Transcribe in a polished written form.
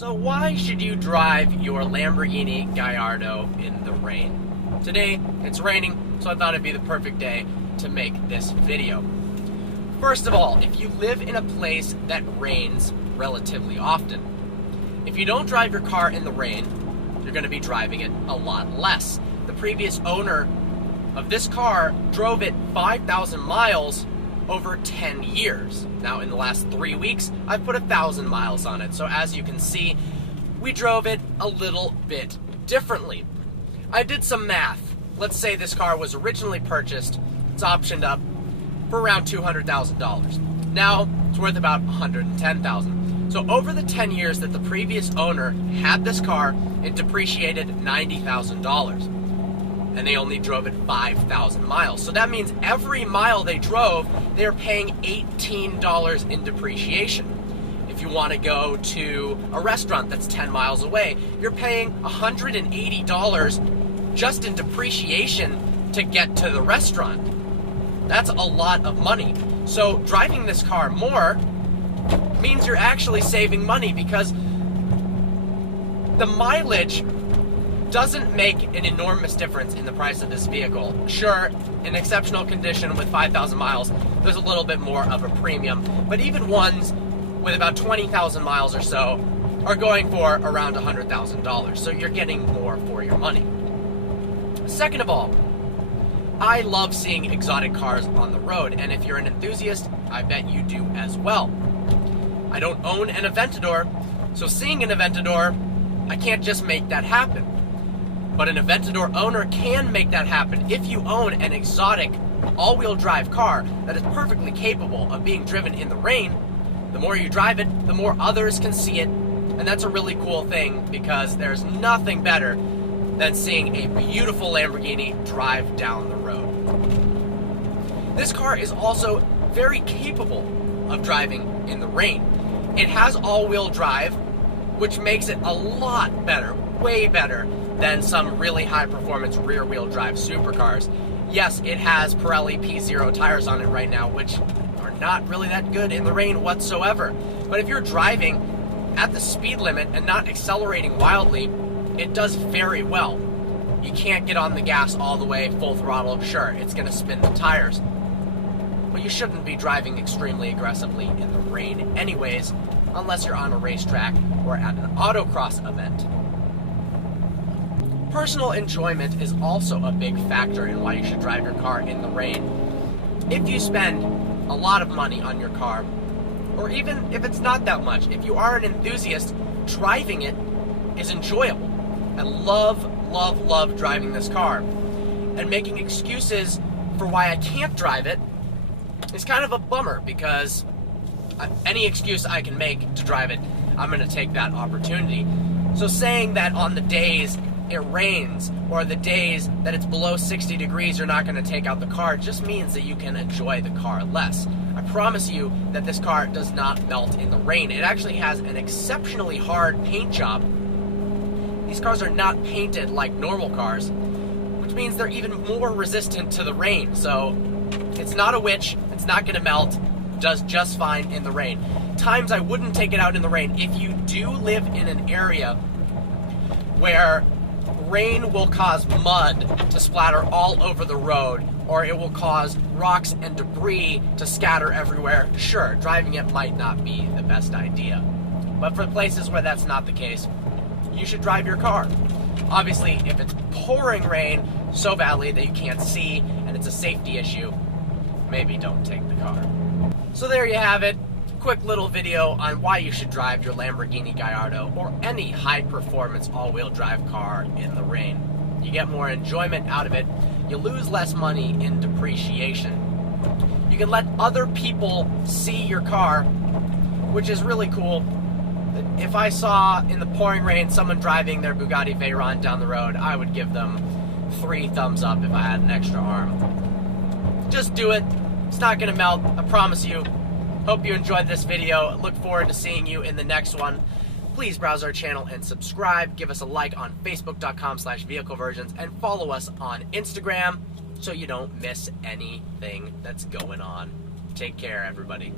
So why should you drive your Lamborghini Gallardo in the rain? Today, it's raining, so I thought it'd be the perfect day to make this video. First of all, if you live in a place that rains relatively often, if you don't drive your car in the rain, you're going to be driving it a lot less. The previous owner of this car drove it 5,000 miles over 10 years. Now, in the last 3 weeks, I've put 1,000 miles on it. So as you can see, we drove it a little bit differently. I did some math. Let's say this car was originally purchased, it's optioned up for around $200,000. Now, it's worth about $110,000. So over the 10 years that the previous owner had this car, it depreciated $90,000. And they only drove it 5,000 miles. So that means every mile they drove, they're paying $18 in depreciation. If you want to go to a restaurant that's 10 miles away, you're paying $180 just in depreciation to get to the restaurant. That's a lot of money. So driving this car more means you're actually saving money because the mileage doesn't make an enormous difference in the price of this vehicle. Sure, in exceptional condition with 5,000 miles, there's a little bit more of a premium, but even ones with about 20,000 miles or so are going for around $100,000, so you're getting more for your money. Second of all, I love seeing exotic cars on the road, and if you're an enthusiast, I bet you do as well. I don't own an Aventador, so seeing an Aventador, I can't just make that happen. But an Aventador owner can make that happen if you own an exotic all-wheel drive car that is perfectly capable of being driven in the rain. The more you drive it, the more others can see it, and that's a really cool thing because there's nothing better than seeing a beautiful Lamborghini drive down the road. This car is also very capable of driving in the rain. It has all-wheel drive, which makes it a lot better, way better than some really high-performance rear-wheel drive supercars. Yes, it has Pirelli P0 tires on it right now, which are not really that good in the rain whatsoever. But if you're driving at the speed limit and not accelerating wildly, it does very well. You can't get on the gas all the way, full throttle. Sure, it's going to spin the tires. But you shouldn't be driving extremely aggressively in the rain anyways, unless you're on a racetrack or at an autocross event. Personal enjoyment is also a big factor in why you should drive your car in the rain. If you spend a lot of money on your car, or even if it's not that much, if you are an enthusiast, driving it is enjoyable. I love driving this car. And making excuses for why I can't drive it is kind of a bummer because any excuse I can make to drive it, I'm going to take that opportunity. So saying that on the days it rains or the days that it's below 60 degrees you're not going to take out the car just means that you can enjoy the car less. I promise you that this car does not melt in the rain. It actually has an exceptionally hard paint job. These cars are not painted like normal cars, which means they're even more resistant to the rain. So it's not a witch, it's not going to melt, does just fine in the rain. Times I wouldn't take it out in the rain. If you do live in an area where rain will cause mud to splatter all over the road, or it will cause rocks and debris to scatter everywhere, sure, driving it might not be the best idea. But for places where that's not the case, you should drive your car. Obviously, if it's pouring rain so badly that you can't see and it's a safety issue, maybe don't take the car. So there you have it. Quick little video on why you should drive your Lamborghini Gallardo or any high-performance all-wheel drive car in the rain. You get more enjoyment out of it. You lose less money in depreciation. You can let other people see your car, which is really cool. If I saw in the pouring rain someone driving their Bugatti Veyron down the road, I would give them 3 thumbs up if I had an extra arm. Just do it. It's not going to melt, I promise you. Hope you enjoyed this video. Look forward to seeing you in the next one. Please browse our channel and subscribe. Give us a like on facebook.com/vehicleversions and follow us on Instagram so you don't miss anything that's going on. Take care, everybody.